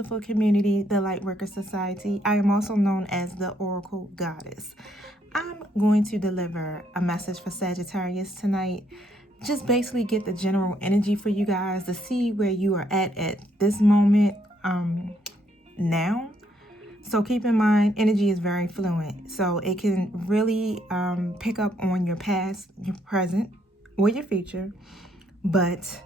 wonderful community, the Lightworker Society. I am also known as the Oracle Goddess. I'm going to deliver a message for Sagittarius tonight. Just basically get the general energy for you guys to see where you are at this moment now. So keep in mind, energy is very fluent. So it can really pick up on your past, your present, or your future. But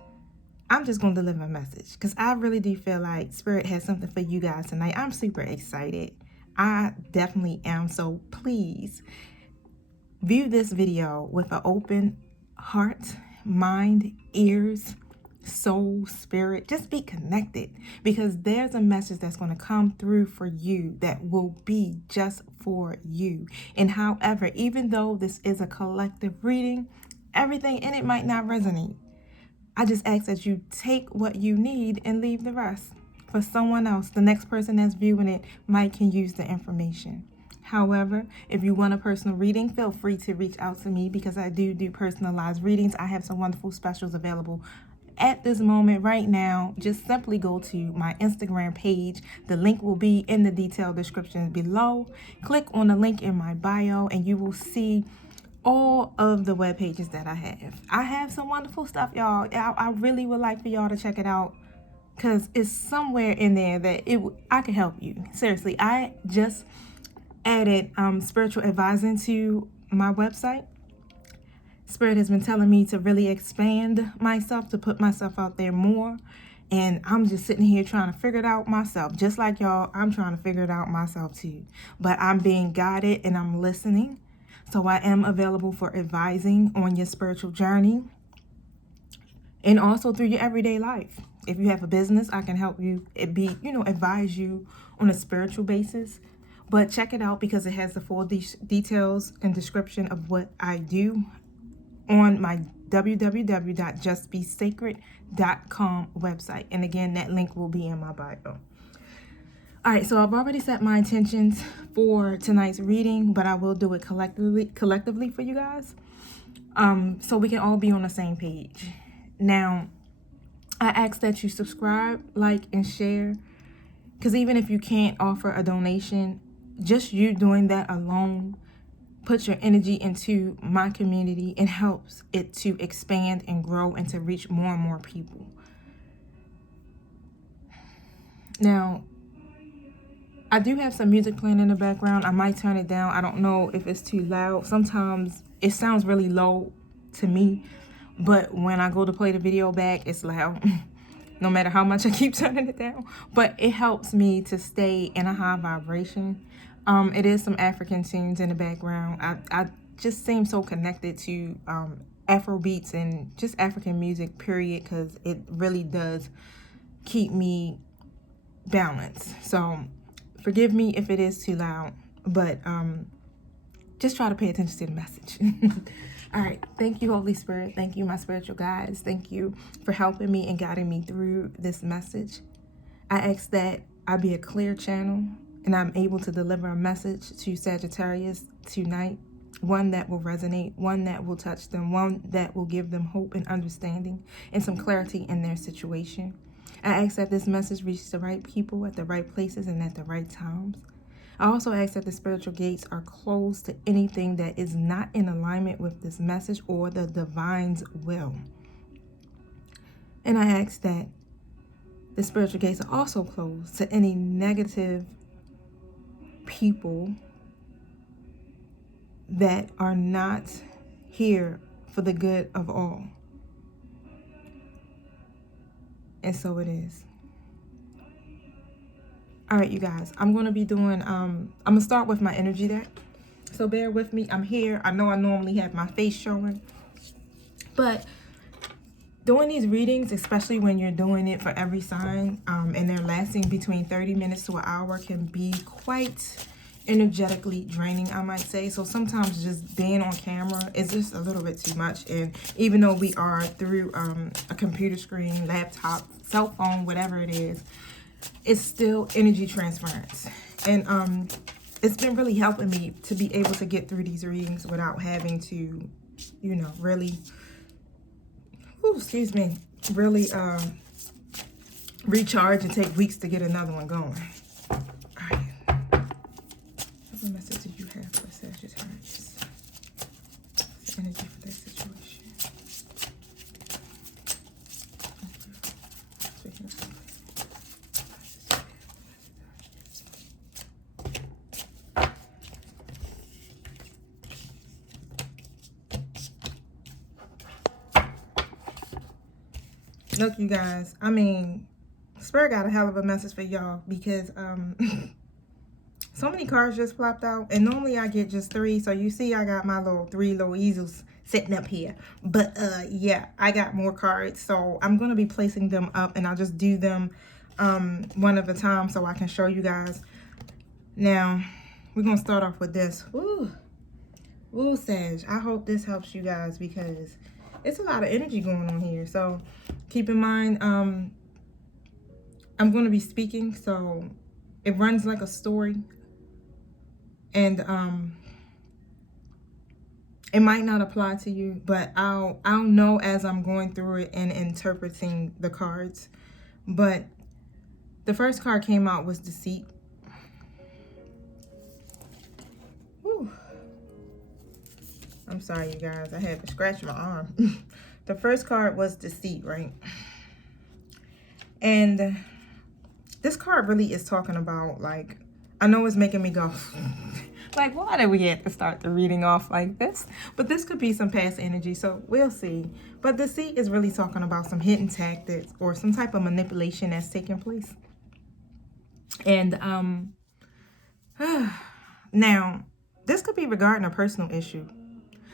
I'm just going to deliver a message because I really do feel like Spirit has something for you guys tonight. I'm super excited. I definitely am. So please view this video with an open heart, mind, ears, soul, spirit. Just be connected because there's a message that's going to come through for you that will be just for you. And however, even though this is a collective reading, everything in it might not resonate. I just ask that you take what you need and leave the rest for someone else. The next person that's viewing it can use the information. However, if you want a personal reading, feel free to reach out to me because I do personalized readings. I have some wonderful specials available at this moment right now. Just simply go to my Instagram page. The link will be in the detailed description below. Click on the link in my bio and you will see all of the web pages that I have. I have some wonderful stuff, y'all. I really would like for y'all to check it out because it's somewhere in there that I can help you. Seriously, I just added spiritual advising to my website. Spirit has been telling me to really expand myself, to put myself out there more. And I'm just sitting here trying to figure it out myself. Just like y'all, I'm trying to figure it out myself too. But I'm being guided and I'm listening. So I am available for advising on your spiritual journey and also through your everyday life. If you have a business, I can help you advise you on a spiritual basis. But check it out because it has the full details and description of what I do on my www.justbesacred.com website. And again, that link will be in my bio. All right, so I've already set my intentions for tonight's reading, but I will do it collectively for you guys, so we can all be on the same page. Now, I ask that you subscribe, like, and share, because even if you can't offer a donation, just you doing that alone puts your energy into my community and helps it to expand and grow and to reach more and more people. Now, I do have some music playing in the background. I might turn it down. I don't know if it's too loud. Sometimes it sounds really low to me, but when I go to play the video back, it's loud. No matter how much I keep turning it down. But it helps me to stay in a high vibration. It is some African tunes in the background. I just seem so connected to Afro beats and just African music, period, because it really does keep me balanced. So forgive me if it is too loud, but just try to pay attention to the message. All right. Thank you, Holy Spirit. Thank you, my spiritual guides. Thank you for helping me and guiding me through this message. I ask that I be a clear channel and I'm able to deliver a message to Sagittarius tonight, one that will resonate, one that will touch them, one that will give them hope and understanding and some clarity in their situation. I ask that this message reach the right people at the right places and at the right times. I also ask that the spiritual gates are closed to anything that is not in alignment with this message or the divine's will. And I ask that the spiritual gates are also closed to any negative people that are not here for the good of all. And so it is. All right, you guys, I'm going to be doing, I'm going to start with my energy deck. So bear with me. I'm here. I know I normally have my face showing, but doing these readings, especially when you're doing it for every sign, and they're lasting between 30 minutes to an hour, can be quite energetically draining, I might say. So sometimes just being on camera is just a little bit too much. And even though we are through a computer screen, laptop, cell phone, whatever it is, it's still energy transference. And it's been really helping me to be able to get through these readings without having to, really, really recharge and take weeks to get another one going. All right. What message do you have for Sagittarius? What's the energy for that situation? Look, you guys, I mean, Spirit got a hell of a message for y'all because so many cards just plopped out, and normally I get just 3. So you see I got my 3 little easels sitting up here. But yeah, I got more cards, so I'm going to be placing them up, and I'll just do them one at a time so I can show you guys. Now, we're going to start off with this. Ooh, Sag, I hope this helps you guys because it's a lot of energy going on here. So keep in mind, I'm going to be speaking, so it runs like a story. And it might not apply to you, but I'll know as I'm going through it and interpreting the cards. But the first card came out was Deceit. Whew. I'm sorry, you guys. I had to scratch my arm. The first card was Deceit, right? And this card really is talking about, like, I know it's making me go, like, why did we have to start the reading off like this? But this could be some past energy, so we'll see. But Deceit is really talking about some hidden tactics or some type of manipulation that's taking place. And now, this could be regarding a personal issue.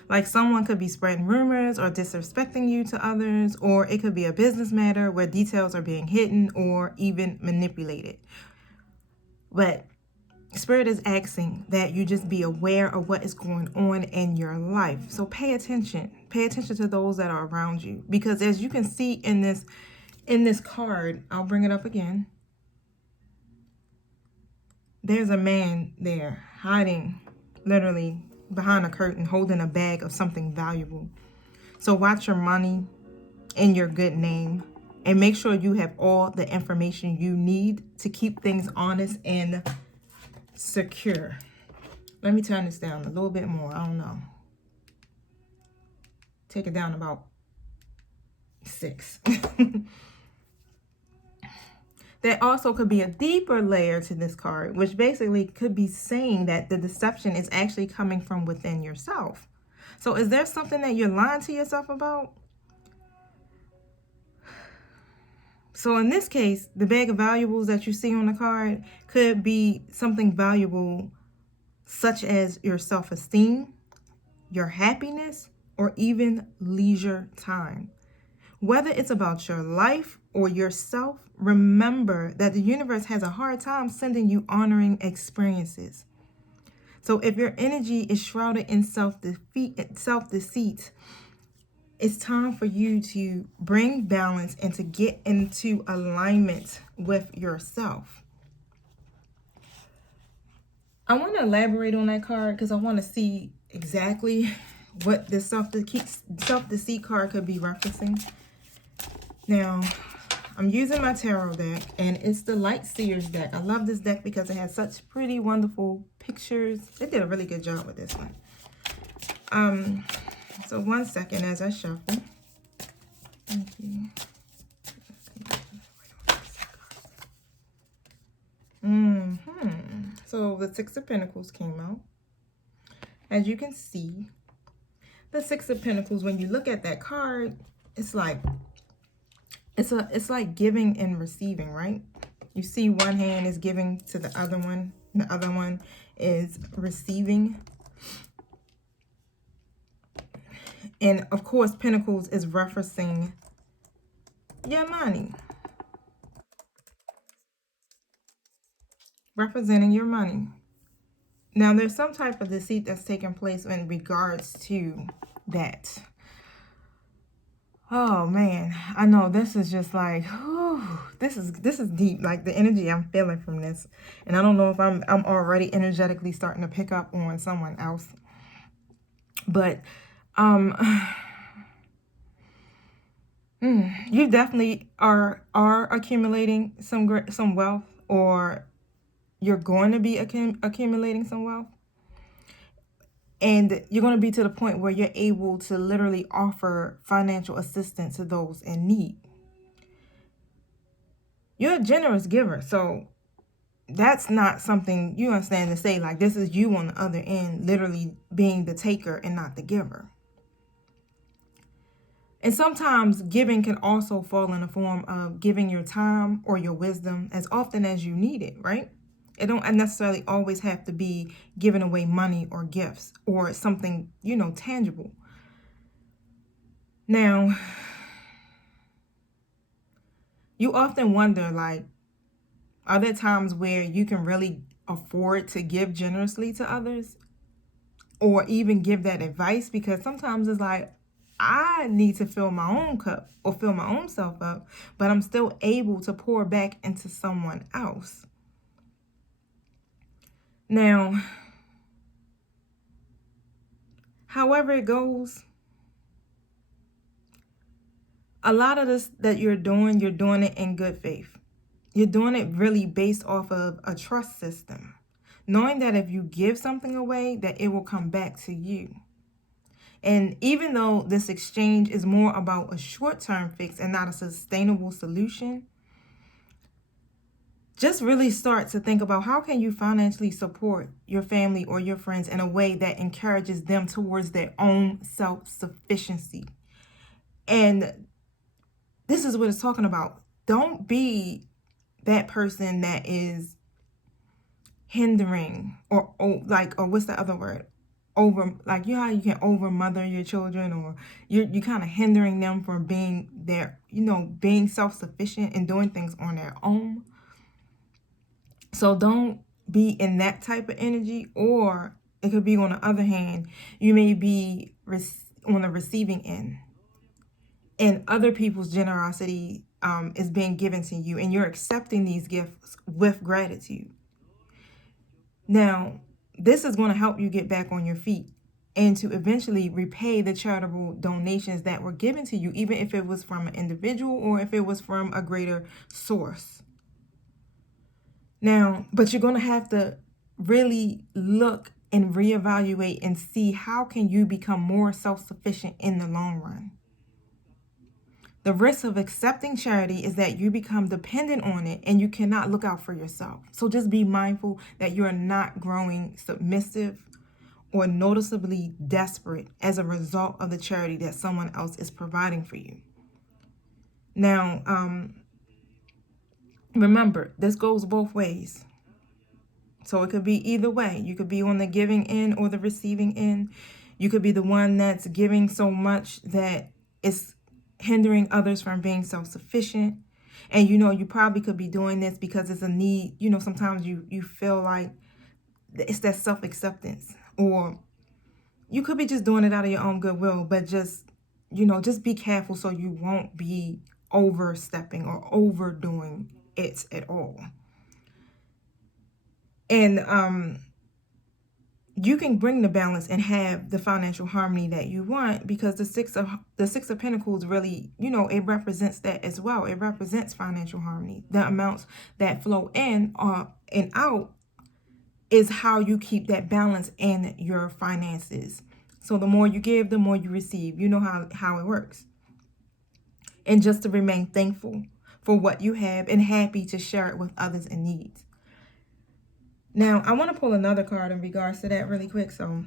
Like someone could be spreading rumors or disrespecting you to others, or it could be a business matter where details are being hidden or even manipulated. But Spirit is asking that you just be aware of what is going on in your life. So pay attention. Pay attention to those that are around you. Because as you can see in this card, I'll bring it up again. There's a man there hiding literally behind a curtain, holding a bag of something valuable. So watch your money and your good name, and make sure you have all the information you need to keep things honest and secure. Let me turn this down a little bit more. I don't know. Take it down about 6. There also could be a deeper layer to this card, which basically could be saying that the deception is actually coming from within yourself. So is there something that you're lying to yourself about? So in this case, the bag of valuables that you see on the card could be something valuable, such as your self-esteem, your happiness, or even leisure time. Whether it's about your life or yourself, remember that the universe has a hard time sending you honoring experiences. So if your energy is shrouded in self-deceit, it's time for you to bring balance and to get into alignment with yourself. I want to elaborate on that card because I want to see exactly what the self-deceit card could be referencing. Now, I'm using my tarot deck, and it's the Light Seers deck. I love this deck because it has such pretty, wonderful pictures. They did a really good job with this one. So 1 second as I shuffle. Thank you. So the 6 of Pentacles came out. As you can see, the 6 of Pentacles, when you look at that card, it's like giving and receiving, right? You see one hand is giving to the other one, and the other one is receiving. And of course, Pentacles is referencing your money. Representing your money. Now, there's some type of deceit that's taking place in regards to that. Oh man, I know this is just like, whew, this is deep. Like the energy I'm feeling from this, and I don't know if I'm already energetically starting to pick up on someone else. But You definitely are accumulating some wealth, or you're going to be accumulating some wealth. And you're going to be to the point where you're able to literally offer financial assistance to those in need. You're a generous giver. So that's not something you understand to say, like, this is you on the other end, literally being the taker and not the giver. And sometimes giving can also fall in the form of giving your time or your wisdom as often as you need it, right? It don't necessarily always have to be giving away money or gifts or something, tangible. Now, you often wonder, like, are there times where you can really afford to give generously to others or even give that advice? Because sometimes it's like, I need to fill my own cup or fill my own self up, but I'm still able to pour back into someone else. Now, however it goes, a lot of this that you're doing it in good faith. You're doing it really based off of a trust system, knowing that if you give something away, that it will come back to you. And even though this exchange is more about a short-term fix and not a sustainable solution, just really start to think about how can you financially support your family or your friends in a way that encourages them towards their own self-sufficiency. And this is what it's talking about. Don't be that person that is hindering or what's the other word? Over, like, how you can over mother your children, or you kind of hindering them from being being self-sufficient and doing things on their own. So don't be in that type of energy. Or it could be on the other hand, you may be on the receiving end, and other people's generosity is being given to you, and you're accepting these gifts with gratitude. Now, this is going to help you get back on your feet and to eventually repay the charitable donations that were given to you, even if it was from an individual or if it was from a greater source. Now, but you're going to have to really look and reevaluate and see how can you become more self-sufficient in the long run. The risk of accepting charity is that you become dependent on it and you cannot look out for yourself. So just be mindful that you are not growing submissive or noticeably desperate as a result of the charity that someone else is providing for you. Now, remember, this goes both ways. So it could be either way. You could be on the giving end or the receiving end. You could be the one that's giving so much that it's hindering others from being self-sufficient. And you probably could be doing this because it's a need. Sometimes you feel like it's that self-acceptance, or you could be just doing it out of your own goodwill, but just be careful so you won't be overstepping or overdoing it at all. And you can bring the balance and have the financial harmony that you want, because the six of Pentacles really, it represents that as well. It represents financial harmony. The amounts that flow in and out is how you keep that balance in your finances. So the more you give, the more you receive. You know how it works. And just to remain thankful for what you have and happy to share it with others in need. Now, I want to pull another card in regards to that really quick. So,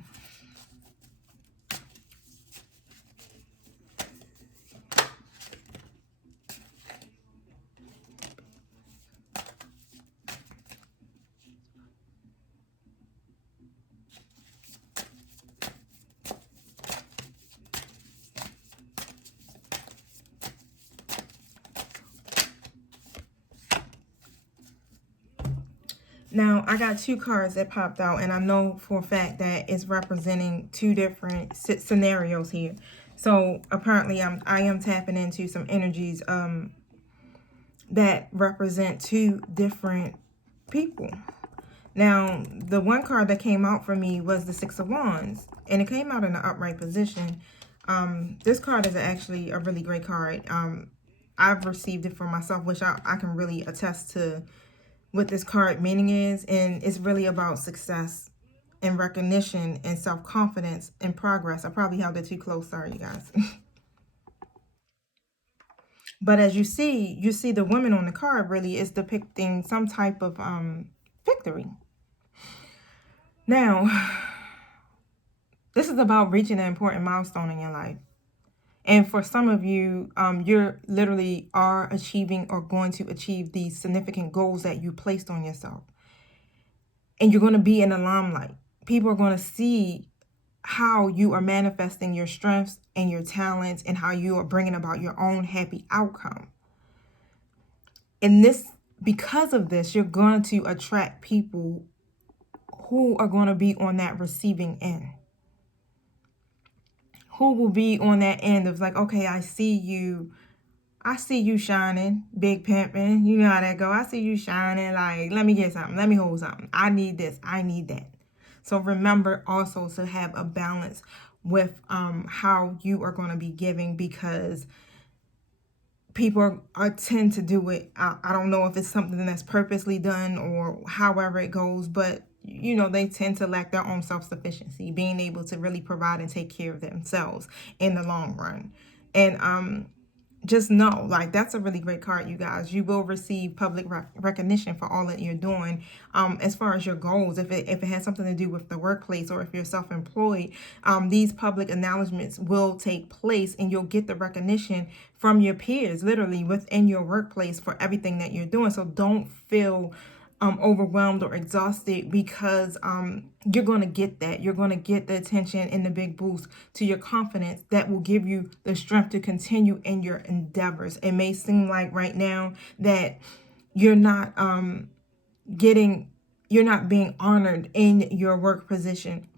now, I got two cards that popped out, and I know for a fact that it's representing two different scenarios here. So apparently I am tapping into some energies that represent two different people. Now, the one card that came out for me was the Six of Wands, and it came out in an upright position. This card is actually a really great card. I've received it for myself, which I can really attest to what this card meaning is. And it's really about success and recognition and self-confidence and progress. I probably held it too close. Sorry, you guys. But as you see the woman on the card really is depicting some type of victory. Now, this is about reaching an important milestone in your life. And for some of you, you're literally are achieving or going to achieve these significant goals that you placed on yourself. And you're going to be in the limelight. People are going to see how you are manifesting your strengths and your talents and how you are bringing about your own happy outcome. And this, because of this, you're going to attract people who are going to be on that receiving end. Who will be on that end of like, okay, I see you shining, big pimping. You know how that go. I see you shining. Like, let me get something. Let me hold something. I need this. I need that. So remember also to have a balance with how you are going to be giving, because people tend to do it. I don't know if it's something that's purposely done or however it goes, but you know, they tend to lack their own self-sufficiency, being able to really provide and take care of themselves in the long run. And just know, like, that's a really great card, you guys. You will receive public recognition for all that you're doing. As far as your goals, if it has something to do with the workplace, or if you're self-employed, these public acknowledgments will take place, and you'll get the recognition from your peers, literally within your workplace, for everything that you're doing. So don't feel overwhelmed or exhausted, because you're going to get that. You're going to get the attention and the big boost to your confidence that will give you the strength to continue in your endeavors. It may seem like right now that you're not you're not being honored in your work position,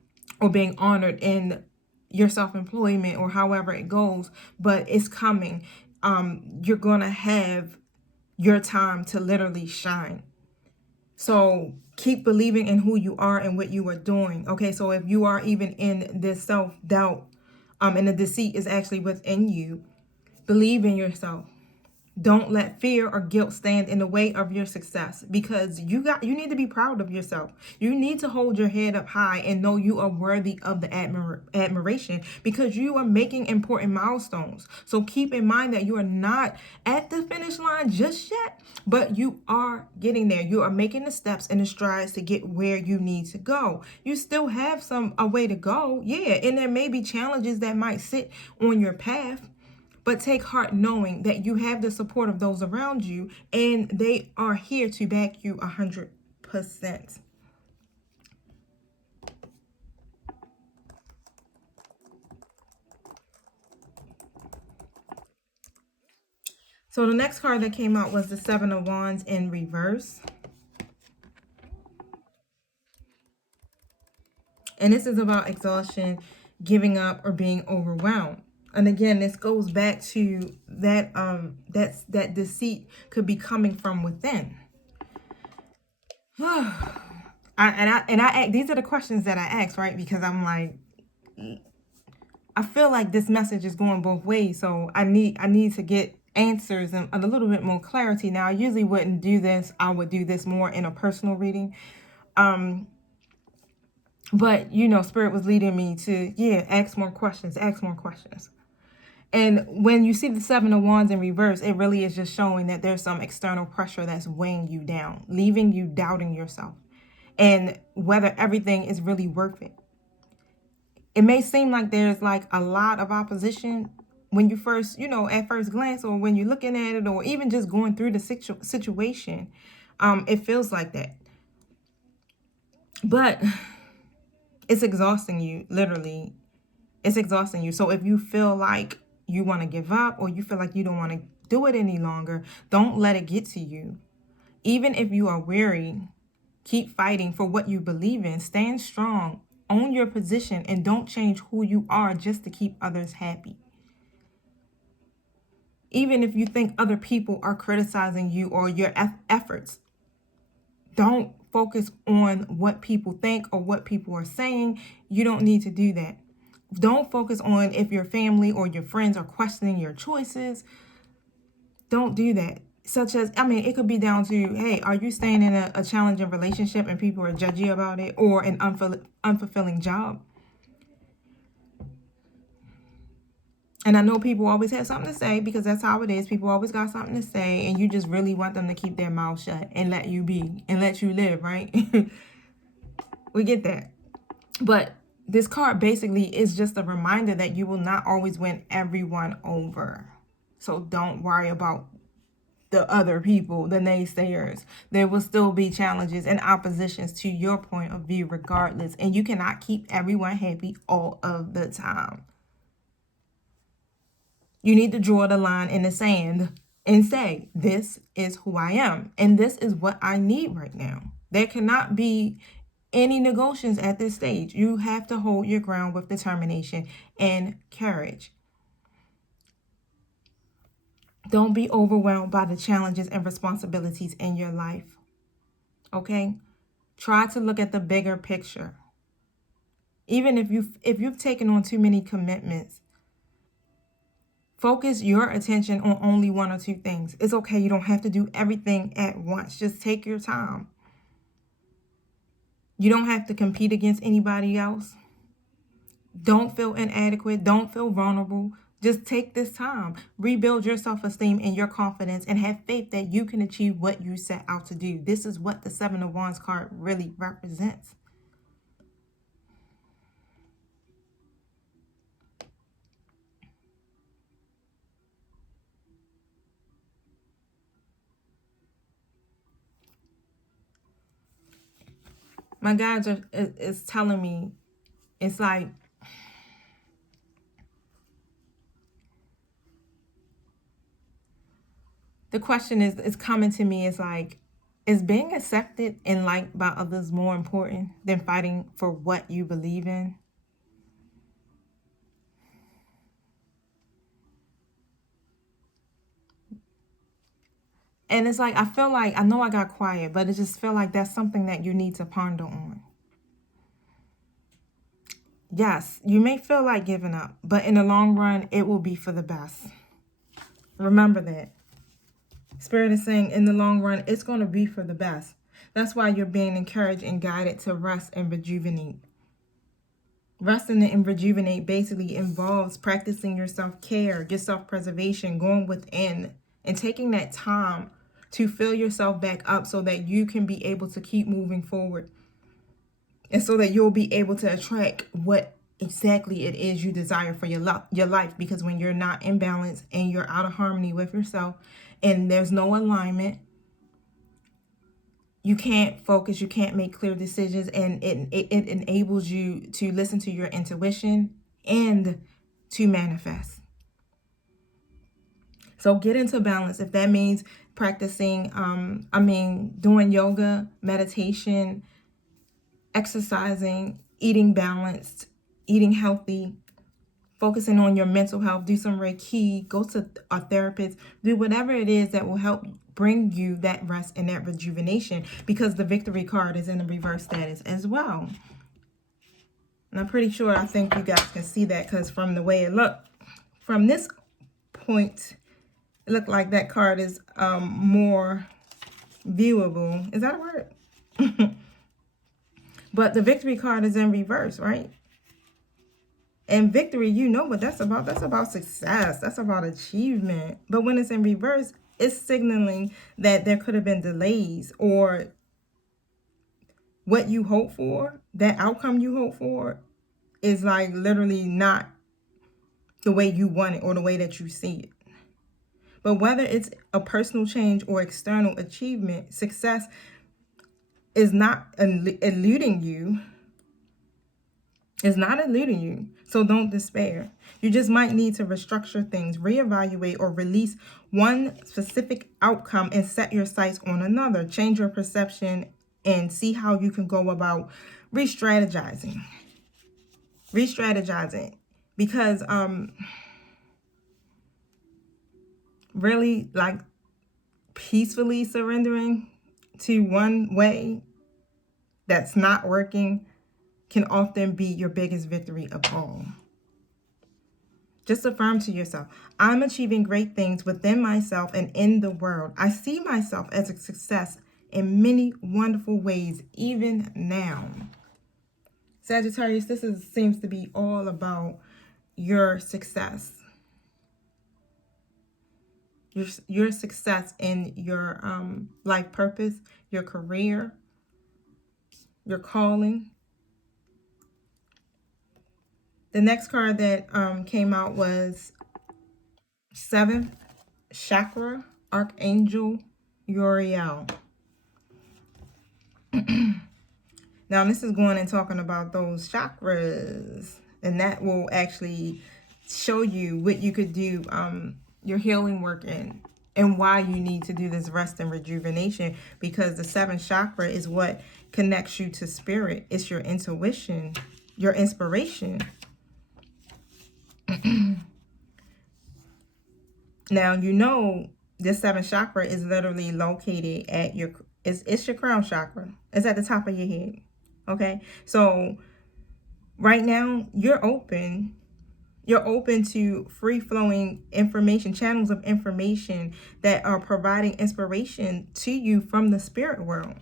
or being honored in your self-employment, or however it goes, but it's coming. You're going to have your time to literally shine. So keep believing in who you are and what you are doing. Okay, so if you are even in this self-doubt, and the deceit is actually within you, believe in yourself. Don't let fear or guilt stand in the way of your success, because you need to be proud of yourself. You need to hold your head up high and know you are worthy of the admiration, because you are making important milestones. So keep in mind that you are not at the finish line just yet, but you are getting there. You are making the steps and the strides to get where you need to go. You still have a way to go. Yeah, and there may be challenges that might sit on your path. But take heart knowing that you have the support of those around you, and they are here to back you 100%. So the next card that came out was the Seven of Wands in reverse. And this is about exhaustion, giving up, or being overwhelmed. And again, this goes back to that that deceit could be coming from within. These are the questions that I ask, right? Because I'm like, I feel like this message is going both ways, so I need to get answers and a little bit more clarity. Now, I usually wouldn't do this. I would do this more in a personal reading. But you know, Spirit was leading me to ask more questions. And when you see the Seven of Wands in reverse, it really is just showing that there's some external pressure that's weighing you down, leaving you doubting yourself and whether everything is really worth it. It may seem like there's like a lot of opposition when you first, at first glance, or when you're looking at it, or even just going through the situation. It feels like that. But it's exhausting you, literally. It's exhausting you. So if you feel like you want to give up, or you feel like you don't want to do it any longer, don't let it get to you. Even if you are weary, keep fighting for what you believe in. Stand strong, own your position, and don't change who you are just to keep others happy. Even if you think other people are criticizing you or your efforts, don't focus on what people think or what people are saying. You don't need to do that. Don't focus on if your family or your friends are questioning your choices. Don't do that. Such as, it could be down to, hey, are you staying in a challenging relationship and people are judgy about it, or an unfulfilling job? And I know people always have something to say, because that's how it is. People always got something to say, and you just really want them to keep their mouth shut and let you be and let you live, right? We get that. But this card basically is just a reminder that you will not always win everyone over. So don't worry about the other people, the naysayers. There will still be challenges and oppositions to your point of view regardless. And you cannot keep everyone happy all of the time. You need to draw the line in the sand and say, this is who I am. And this is what I need right now. There cannot be any negotiations at this stage. You have to hold your ground with determination and courage. Don't be overwhelmed by the challenges and responsibilities in your life. Okay? Try to look at the bigger picture. Even if you've taken on too many commitments, focus your attention on only one or two things. It's okay. You don't have to do everything at once. Just take your time. You don't have to compete against anybody else. Don't feel inadequate. Don't feel vulnerable. Just take this time. Rebuild your self-esteem and your confidence, and have faith that you can achieve what you set out to do. This is what the Seven of Wands card really represents. My guides is telling me, it's like, the question is coming to me, is like, is being accepted and liked by others more important than fighting for what you believe in? And it's like, I feel like, I know I got quiet, but it just feel like that's something that you need to ponder on. Yes, you may feel like giving up, but in the long run, it will be for the best. Remember that. Spirit is saying in the long run, it's going to be for the best. That's why you're being encouraged and guided to rest and rejuvenate. Resting and rejuvenate basically involves practicing your self-care, your self-preservation, going within, and taking that time to fill yourself back up so that you can be able to keep moving forward. And so that you'll be able to attract what exactly it is you desire for your life. Because when you're not in balance and you're out of harmony with yourself and there's no alignment, you can't focus, you can't make clear decisions, and it enables you to listen to your intuition and to manifest. So get into balance. If that means practicing, doing yoga, meditation, exercising, eating balanced, eating healthy, focusing on your mental health, do some Reiki, go to a therapist, do whatever it is that will help bring you that rest and that rejuvenation, because the Victory card is in the reverse status as well. And I'm pretty sure, I think you guys can see that, because from the way it looked, from this point, it looked like that card is more viewable. Is that a word? But the Victory card is in reverse, right? And victory, you know what that's about. That's about success. That's about achievement. But when it's in reverse, it's signaling that there could have been delays, or what you hope for, that outcome you hope for, is like literally not the way you want it or the way that you see it. But whether it's a personal change or external achievement, success is not eluding you. It's not eluding you. So don't despair. You just might need to restructure things, reevaluate, or release one specific outcome and set your sights on another. Change your perception and see how you can go about re-strategizing. Because really, like, peacefully surrendering to one way that's not working can often be your biggest victory of all. Just affirm to yourself, I'm achieving great things within myself and in the world. I see myself as a success in many wonderful ways, even now. Sagittarius, seems to be all about your success. Your success in your life purpose, your career, your calling. The next card that came out was 7th Chakra, Archangel Uriel. Now, this is going and talking about those chakras, and that will actually show you what you could do your healing work in, and why you need to do this rest and rejuvenation, because the 7th chakra is what connects you to spirit. It's your intuition, your inspiration. Now, you know, this 7th chakra is literally located at your, it's your crown chakra. It's at the top of your head. Okay, so right now you're open to free-flowing information, channels of information that are providing inspiration to you from the spirit world.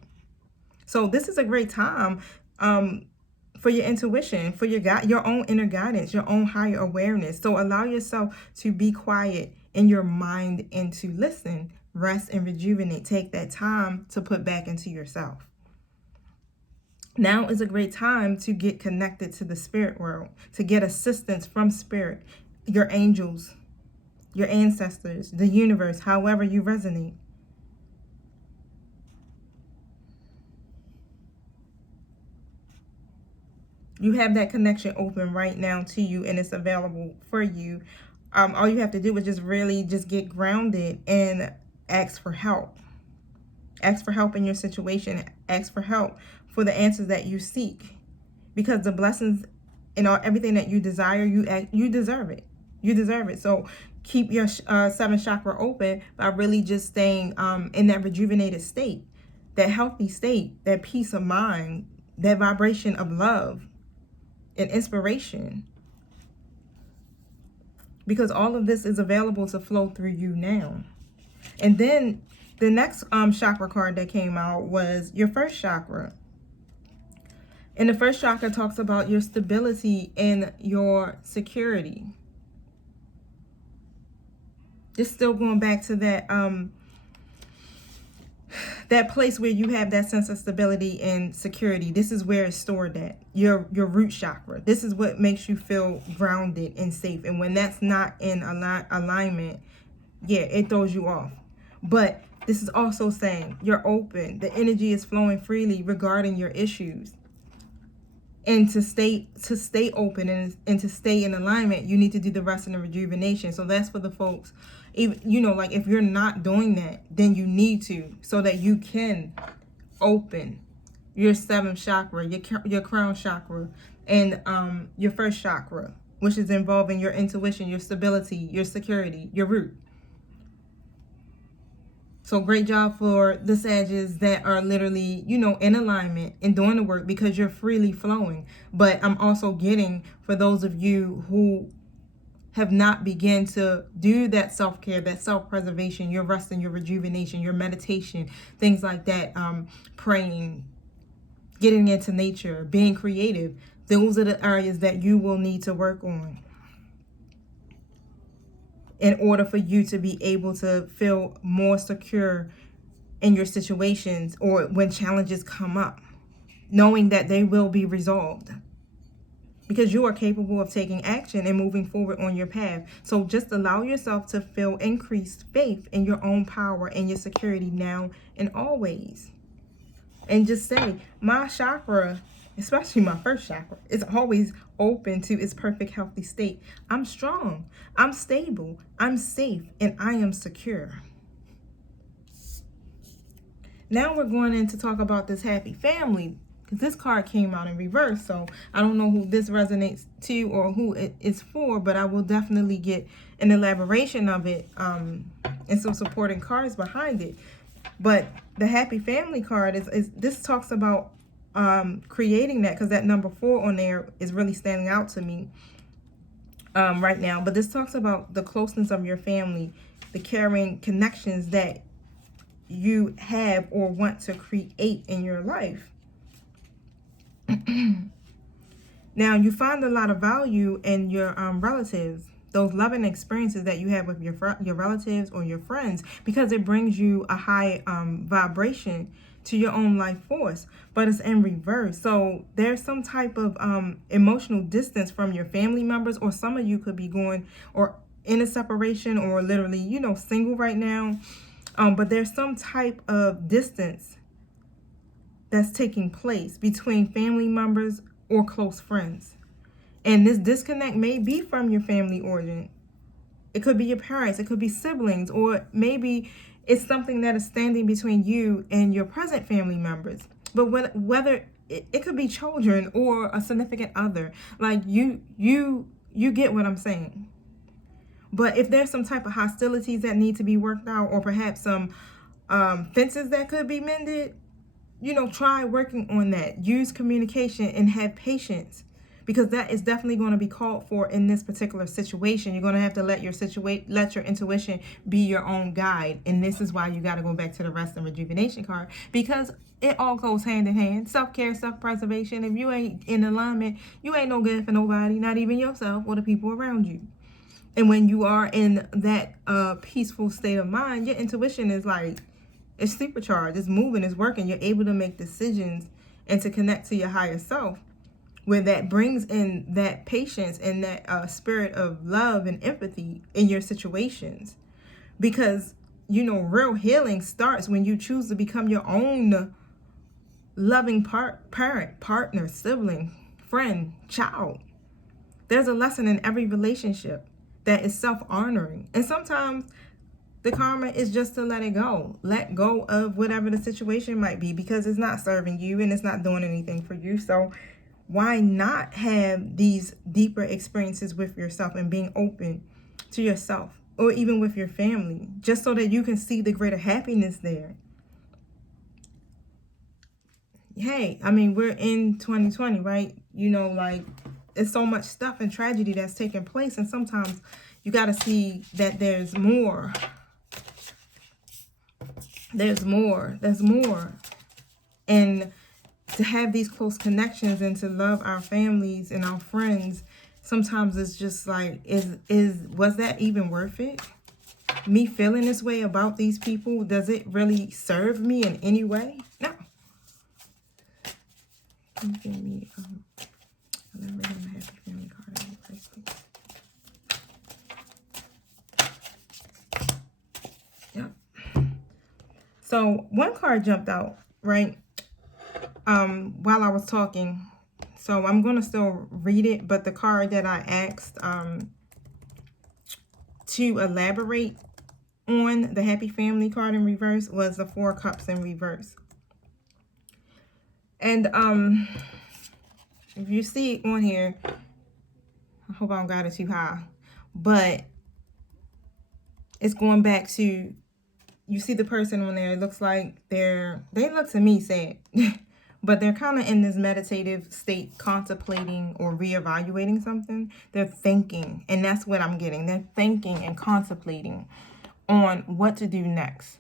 So this is a great time for your intuition, for your own inner guidance, your own higher awareness. So allow yourself to be quiet in your mind and to listen, rest, and rejuvenate. Take that time to put back into yourself. Now is a great time to get connected to the spirit world, to get assistance from spirit, your angels, your ancestors, the universe, however you resonate. You have that connection open right now to you, and it's available for you. All you have to do is just get grounded and ask for help. Ask for help in your situation. Ask for help for the answers that you seek, because the blessings and everything that you desire, you deserve it. You deserve it. So keep your 7th chakra open by really just staying in that rejuvenated state, that healthy state, that peace of mind, that vibration of love and inspiration, because all of this is available to flow through you now. And then the next chakra card that came out was your 1st chakra. And the 1st chakra talks about your stability and your security. Just still going back to that that place where you have that sense of stability and security. This is where it's stored at, your root chakra. This is what makes you feel grounded and safe. And when that's not in alignment, yeah, it throws you off. But this is also saying you're open. The energy is flowing freely regarding your issues. And to stay open and to stay in alignment, you need to do the rest and the rejuvenation. So that's for the folks, like if you're not doing that, then you need to, so that you can open your 7th chakra, your crown chakra, and your 1st chakra, which is involving your intuition, your stability, your security, your root. So great job for the Sagittarius that are literally, in alignment and doing the work, because you're freely flowing. But I'm also getting for those of you who have not begun to do that self-care, that self-preservation, your rest and your rejuvenation, your meditation, things like that, praying, getting into nature, being creative. Those are the areas that you will need to work on in order for you to be able to feel more secure in your situations, or when challenges come up, knowing that they will be resolved, because you are capable of taking action and moving forward on your path. So just allow yourself to feel increased faith in your own power and your security now and always. And just say, my chakra, especially my 1st chakra, is always open to its perfect healthy state. I'm strong, I'm stable, I'm safe, and I am secure. Now we're going in to talk about this happy family, because this card came out in reverse. So I don't know who this resonates to or who it is for, but I will definitely get an elaboration of it and some supporting cards behind it. But the happy family card is this talks about creating that, because that number 4 on there is really standing out to me. right now. But this talks about the closeness of your family, the caring connections that you have or want to create in your life. Now, you find a lot of value in your relatives, those loving experiences that you have with your relatives or your friends, because it brings you a high vibration to your own life force. But it's in reverse. So there's some type of emotional distance from your family members, or some of you could be going or in a separation, or literally, single right now. But there's some type of distance that's taking place between family members or close friends. And this disconnect may be from your family origin. It could be your parents, it could be siblings, or maybe it's something that is standing between you and your present family members. But whether it could be children or a significant other, like you get what I'm saying. But if there's some type of hostilities that need to be worked out, or perhaps some fences that could be mended, try working on that. Use communication and have patience, because that is definitely going to be called for in this particular situation. You're going to have to let your intuition be your own guide. And this is why you got to go back to the rest and rejuvenation card, because it all goes hand in hand. Self-care, self-preservation. If you ain't in alignment, you ain't no good for nobody, not even yourself or the people around you. And when you are in that peaceful state of mind, your intuition is like, it's supercharged, it's moving, it's working. You're able to make decisions and to connect to your higher self, where that brings in that patience and that spirit of love and empathy in your situations. Because, real healing starts when you choose to become your own loving parent, partner, sibling, friend, child. There's a lesson in every relationship that is self-honoring. And sometimes the karma is just to let it go. Let go of whatever the situation might be, because it's not serving you and it's not doing anything for you. So why not have these deeper experiences with yourself and being open to yourself, or even with your family, just so that you can see the greater happiness there. Hey, I mean, we're in 2020, right? Like, it's so much stuff and tragedy that's taking place. And sometimes you got to see that there's more. There's more. And to have these close connections and to love our families and our friends, sometimes it's just like, was that even worth it? Me feeling this way about these people, does it really serve me in any way? No. Give me a happy family card. Yep. So one card jumped out, right? While I was talking. So I'm going to still read it, but the card that I asked to elaborate on the Happy Family card in reverse was the Four Cups in reverse. And if you see it on here, I hope I don't got it too high, but it's going back to, you see the person on there, it looks like they look to me sad. But they're kind of in this meditative state, contemplating or reevaluating something. They're thinking, and that's what I'm getting. They're thinking and contemplating on what to do next.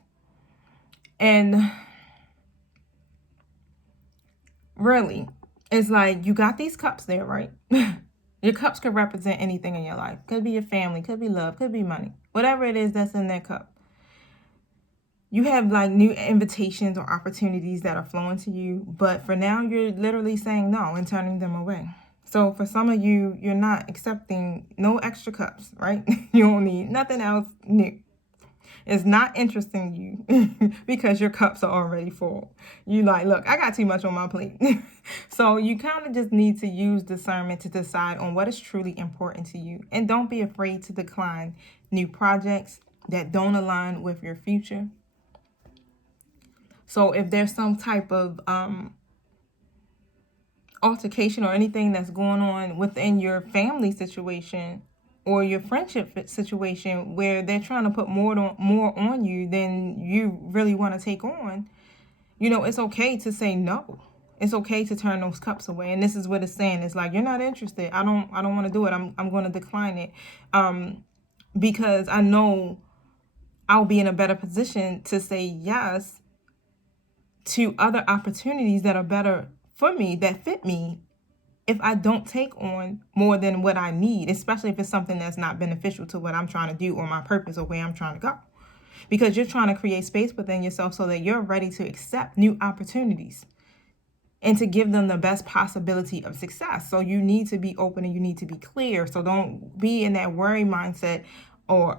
And really, it's like you got these cups there, right? Your cups could represent anything in your life. Could be your family, could be love, could be money. Whatever it is that's in that cup. You have like new invitations or opportunities that are flowing to you, but for now you're literally saying no and turning them away. So for some of you, you're not accepting no extra cups, right? You don't need nothing else new. It's not interesting you because your cups are already full. You like, look, I got too much on my plate. So you kind of just need to use discernment to decide on what is truly important to you. And don't be afraid to decline new projects that don't align with your future. So if there's some type of altercation or anything that's going on within your family situation or your friendship situation where they're trying to put more on you than you really want to take on, it's okay to say no. It's okay to turn those cups away. And this is what it's saying. It's like, you're not interested. I don't want to do it. I'm going to decline it. Because I know I'll be in a better position to say yes to other opportunities that are better for me, that fit me, if I don't take on more than what I need, especially if it's something that's not beneficial to what I'm trying to do or my purpose or where I'm trying to go. Because you're trying to create space within yourself so that you're ready to accept new opportunities and to give them the best possibility of success. So you need to be open and you need to be clear. So don't be in that worry mindset or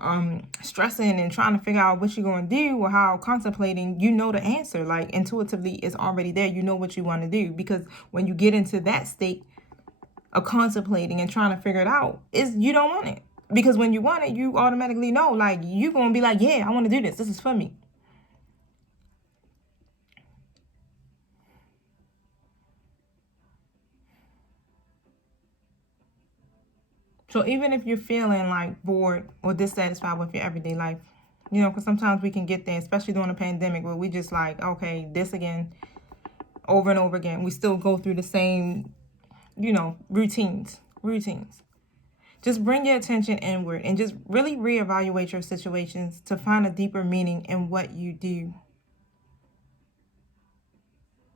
stressing and trying to figure out what you're going to do or how contemplating. You know the answer. Like, intuitively, it's already there. You know what you want to do. Because when you get into that state of contemplating and trying to figure it out, is you don't want it. Because when you want it, you automatically know, like, you're going to be like, yeah, I want to do this. This is for me. So even if you're feeling like bored or dissatisfied with your everyday life, you know, because sometimes we can get there, especially during a pandemic, where we just like, okay, this again, over and over again. We still go through the same, you know, routines. Just bring your attention inward and just really reevaluate your situations to find a deeper meaning in what you do.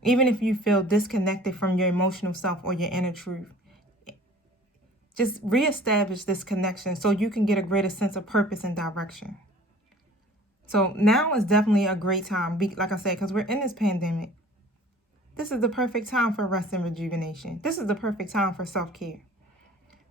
Even if you feel disconnected from your emotional self or your inner truth, just reestablish this connection so you can get a greater sense of purpose and direction. So now is definitely a great time, like I said, because we're in this pandemic. This is the perfect time for rest and rejuvenation. This is the perfect time for self-care.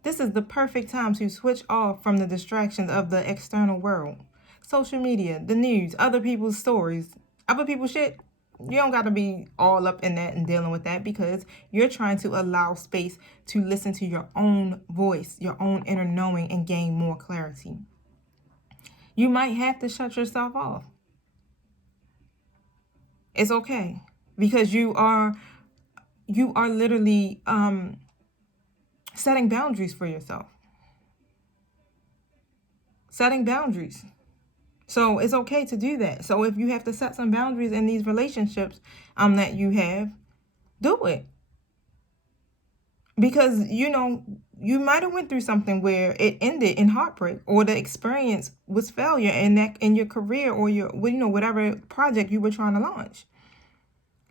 This is the perfect time to switch off from the distractions of the external world. Social media, the news, other people's stories, other people's shit. You don't got to be all up in that and dealing with that, because you're trying to allow space to listen to your own voice, your own inner knowing, and gain more clarity. You might have to shut yourself off. It's okay, because you are literally setting boundaries for yourself. Setting boundaries. So it's okay to do that. So if you have to set some boundaries in these relationships that you have, do it. Because, you know, you might have went through something where it ended in heartbreak, or the experience was failure in your career or your, you know, whatever project you were trying to launch.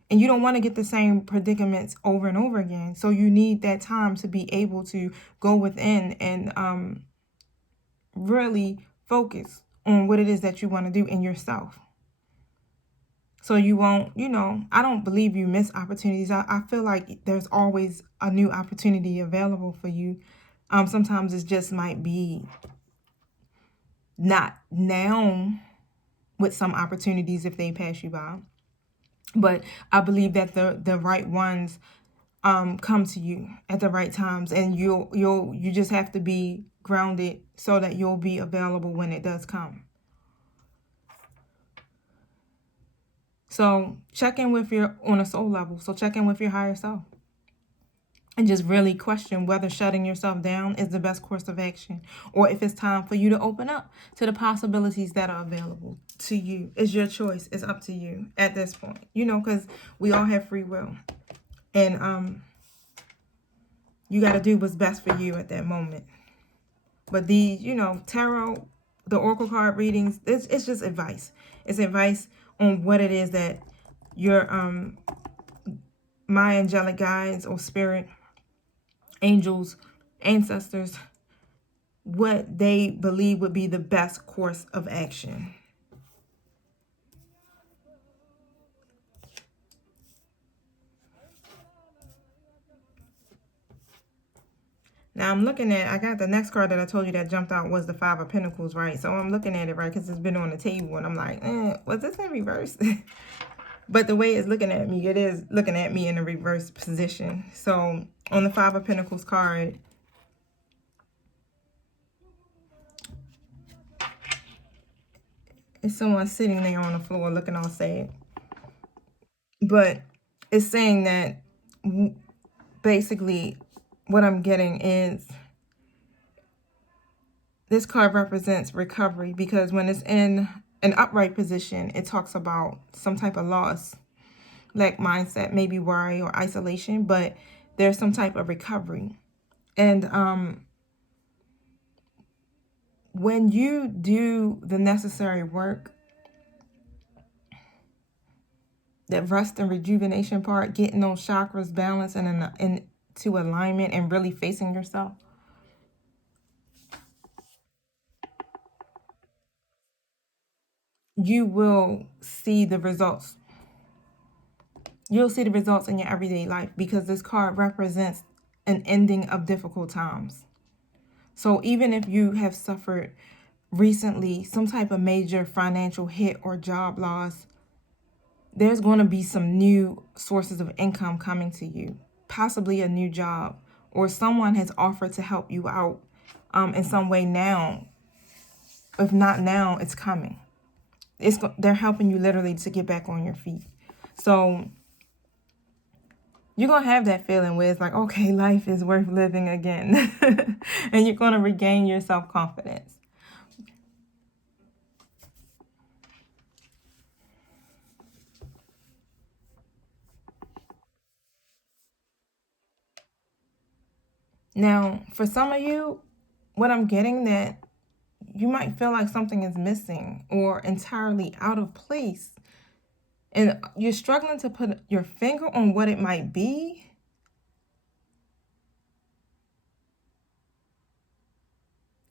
And you don't want to get the same predicaments over and over again. So you need that time to be able to go within and really focus on what it is that you want to do in yourself. So you won't, you know, I don't believe you miss opportunities. I feel like there's always a new opportunity available for you. Sometimes it just might be not now with some opportunities if they pass you by. But I believe that the right ones come to you at the right times, and you just have to be grounded so that you'll be available when it does come. So check in with on a soul level. So check in with your higher self and just really question whether shutting yourself down is the best course of action, or if it's time for you to open up to the possibilities that are available to you. It's your choice. It's up to you at this point, you know, because we all have free will, and you got to do what's best for you at that moment. But these, you know, tarot, the oracle card readings, it's just advice. It's advice on what it is that your my angelic guides or spirit, angels, ancestors, what they believe would be the best course of action. Now I'm looking at, I got the next card that I told you that jumped out was the Five of Pentacles, right? So I'm looking at it, right, because it's been on the table, and I'm like, was this in reverse? But the way it's looking at me, it is looking at me in a reverse position. So on the Five of Pentacles card, it's someone sitting there on the floor looking all sad. But it's saying that basically what I'm getting is this card represents recovery, because when it's in an upright position, it talks about some type of loss. lack mindset, maybe worry or isolation, but there's some type of recovery. And when you do the necessary work, that rest and rejuvenation part, getting those chakras balanced and into alignment and really facing yourself, you will see the results. You'll see the results in your everyday life, because this card represents an ending of difficult times. So even if you have suffered recently some type of major financial hit or job loss, there's going to be some new sources of income coming to you, possibly a new job, or someone has offered to help you out in some way now. If not now, it's coming. They're helping you literally to get back on your feet. So you're going to have that feeling where it's like, okay, life is worth living again. And you're going to regain your self-confidence. Now, for some of you, what I'm getting, that you might feel like something is missing or entirely out of place, and you're struggling to put your finger on what it might be.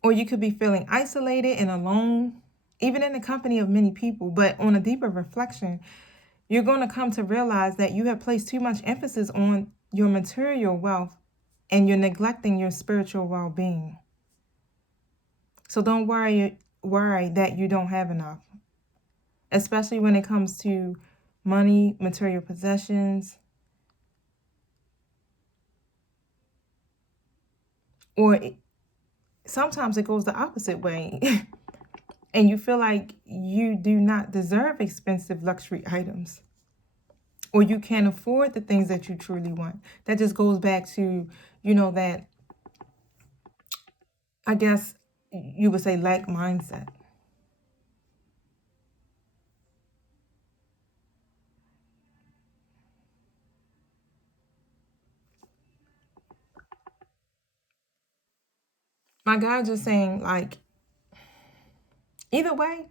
Or you could be feeling isolated and alone, even in the company of many people. But on a deeper reflection, you're going to come to realize that you have placed too much emphasis on your material wealth and you're neglecting your spiritual well-being. So don't worry that you don't have enough, especially when it comes to money, material possessions, or sometimes it goes the opposite way. And you feel like you do not deserve expensive luxury items, or you can't afford the things that you truly want. That just goes back to, that, I guess you would say, lack mindset. My guides are saying, like, either way,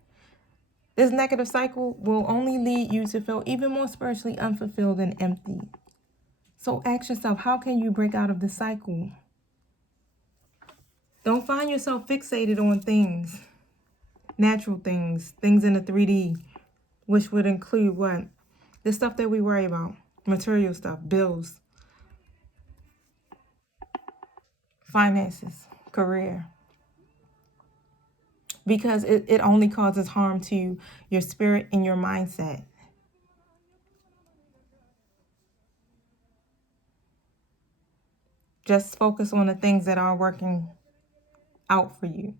this negative cycle will only lead you to feel even more spiritually unfulfilled and empty. So ask yourself, how can you break out of this cycle? Don't find yourself fixated on things, natural things in the 3D, which would include what? The stuff that we worry about, material stuff, bills, finances, career. Because it only causes harm to your spirit and your mindset. Just focus on the things that are working out for you.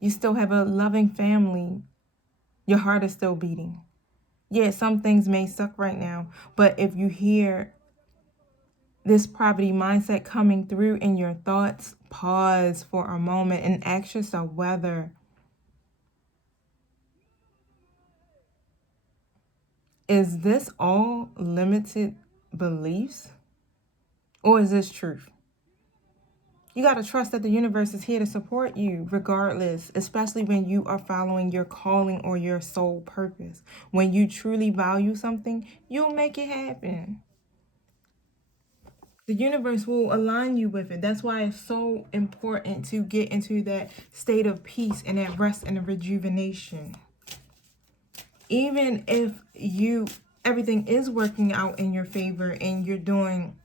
You still have a loving family. Your heart is still beating. Yeah, some things may suck right now, but if you hear this poverty mindset coming through in your thoughts, pause for a moment and ask yourself whether is this all limited beliefs, or is this truth? You got to trust that the universe is here to support you regardless, especially when you are following your calling or your soul purpose. When you truly value something, you'll make it happen. The universe will align you with it. That's why it's so important to get into that state of peace and that rest and the rejuvenation. Even if everything is working out in your favor and you're doing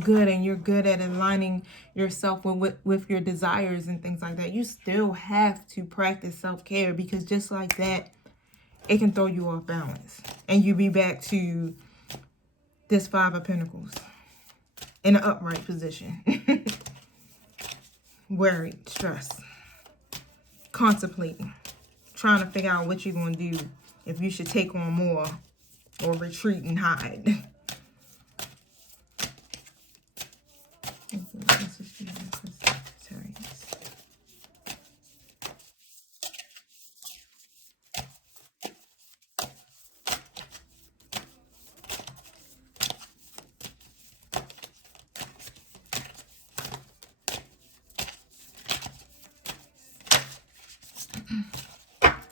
good, and you're good at aligning yourself with your desires and things like that, you still have to practice self-care, because just like that, it can throw you off balance and you be back to this 5 of Pentacles in an upright position. Worried, stressed, contemplating, trying to figure out what you're going to do, if you should take on more or retreat and hide.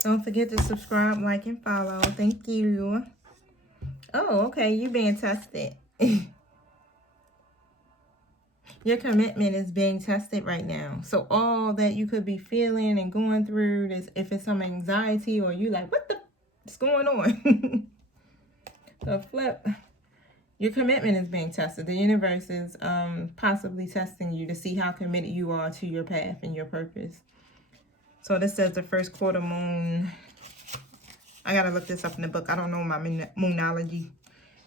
Don't forget to subscribe, like, and follow. Thank you. Oh, okay. You being tested. Your commitment is being tested right now. So all that you could be feeling and going through, this, if it's some anxiety or you like, what's going on? So flip. Your commitment is being tested. The universe is possibly testing you to see how committed you are to your path and your purpose. So this says the first quarter moon. I got to look this up in the book. I don't know my moonology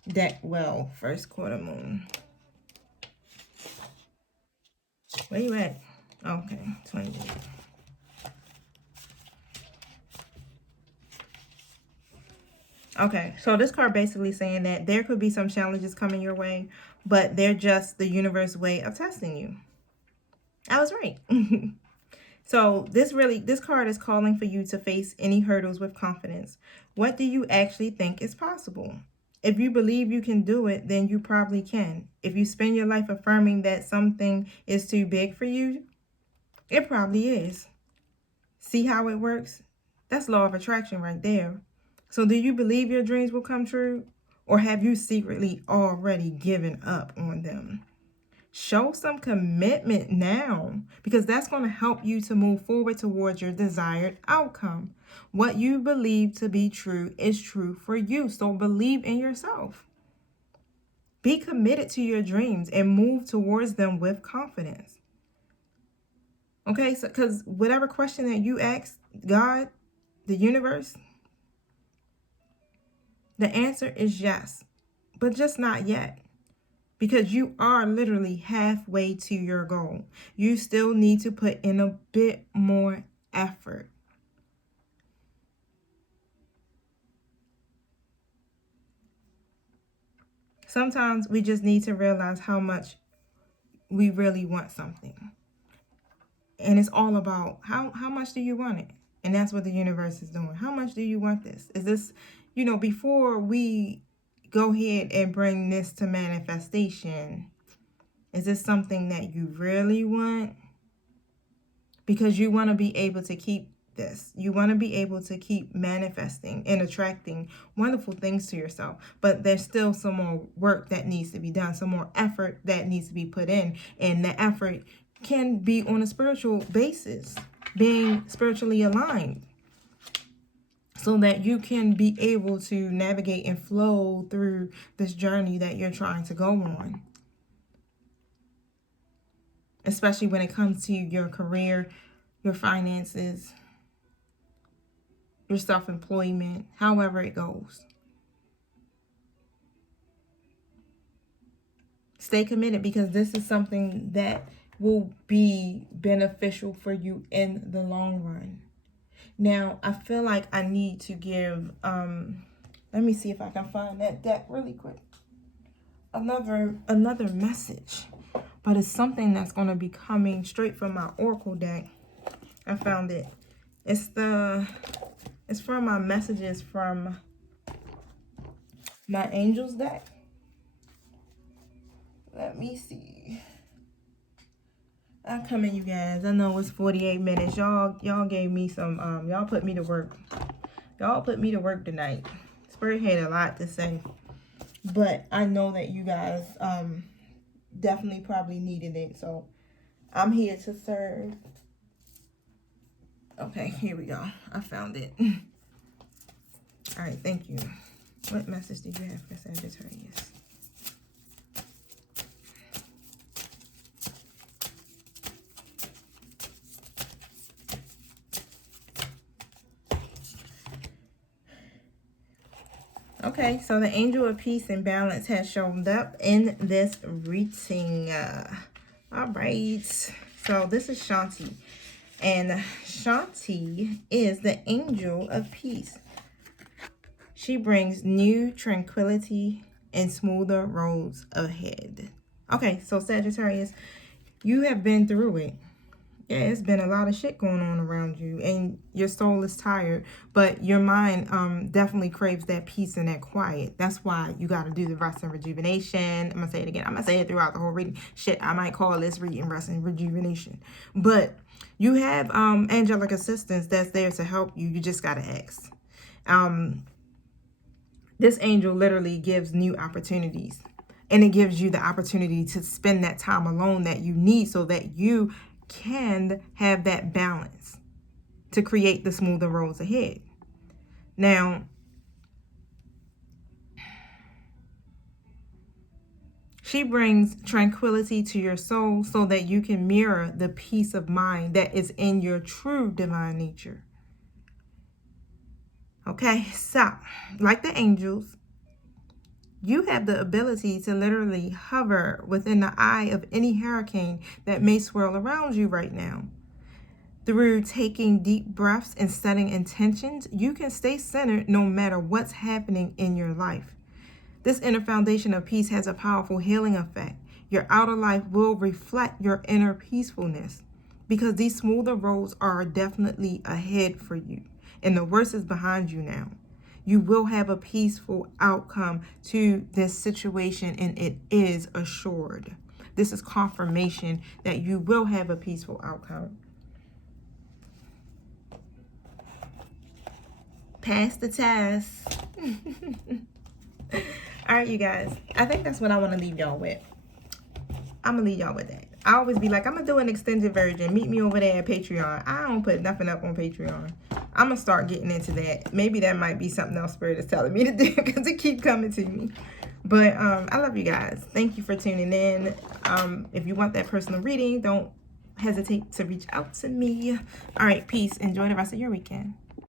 that well. First quarter moon. Where you at? Okay, 28. Okay, so this card basically saying that there could be some challenges coming your way, but they're just the universe way of testing you. I was right. So this card is calling for you to face any hurdles with confidence. What do you actually think is possible? If you believe you can do it, then you probably can. If you spend your life affirming that something is too big for you, it probably is. See how it works? That's law of attraction right there. So do you believe your dreams will come true? Or have you secretly already given up on them? Show some commitment now, because that's going to help you to move forward towards your desired outcome. What you believe to be true is true for you. So believe in yourself. Be committed to your dreams and move towards them with confidence. Okay, so because whatever question that you ask God, the universe, the answer is yes, but just not yet. Because you are literally halfway to your goal. You still need to put in a bit more effort. Sometimes we just need to realize how much we really want something. And it's all about how much do you want it? And that's what the universe is doing. How much do you want this? Is this, before we go ahead and bring this to manifestation, is this something that you really want? Because you want to be able to keep this. You want to be able to keep manifesting and attracting wonderful things to yourself. But there's still some more work that needs to be done, some more effort that needs to be put in. And the effort can be on a spiritual basis, being spiritually aligned, so that you can be able to navigate and flow through this journey that you're trying to go on. Especially when it comes to your career, your finances, your self-employment, however it goes. Stay committed, because this is something that will be beneficial for you in the long run. Now, I feel like I need to give, let me see if I can find that deck really quick. Another message, but it's something that's going to be coming straight from my Oracle deck. I found it. It's from my messages from my Angels deck. Let me see. I'm coming, you guys. I know it's 48 minutes. Y'all gave me some, y'all put me to work. Y'all put me to work tonight. Spirit had a lot to say. But I know that you guys definitely probably needed it. So I'm here to serve. Okay, here we go. I found it. All right, thank you. What message do you have for Sagittarius? Okay, so the angel of peace and balance has shown up in this reading. All right, so this is Shanti. And Shanti is the angel of peace. She brings new tranquility and smoother roads ahead. Okay, so Sagittarius, you have been through it. Yeah, it's been a lot of shit going on around you, and your soul is tired, but your mind definitely craves that peace and that quiet. That's why you got to do the rest and rejuvenation. I'm gonna say it again. I'm gonna say it throughout the whole reading. Shit, I might call this reading rest and rejuvenation, but you have angelic assistance that's there to help you. You just gotta ask. This angel literally gives new opportunities, and it gives you the opportunity to spend that time alone that you need so that you can have that balance to create the smoother roads ahead. Now, she brings tranquility to your soul so that you can mirror the peace of mind that is in your true divine nature. Okay, so like the angels, you have the ability to literally hover within the eye of any hurricane that may swirl around you right now. Through taking deep breaths and setting intentions, you can stay centered no matter what's happening in your life. This inner foundation of peace has a powerful healing effect. Your outer life will reflect your inner peacefulness because these smoother roads are definitely ahead for you, and the worst is behind you now. You will have a peaceful outcome to this situation, and it is assured. This is confirmation that you will have a peaceful outcome. Pass the test. All right, you guys. I think that's what I want to leave y'all with. I'm going to leave y'all with that. I always be like, I'm going to do an extended version. Meet me over there at Patreon. I don't put nothing up on Patreon. I'm going to start getting into that. Maybe that might be something else Spirit is telling me to do because it keeps coming to me. But I love you guys. Thank you for tuning in. If you want that personal reading, don't hesitate to reach out to me. All right, peace. Enjoy the rest of your weekend.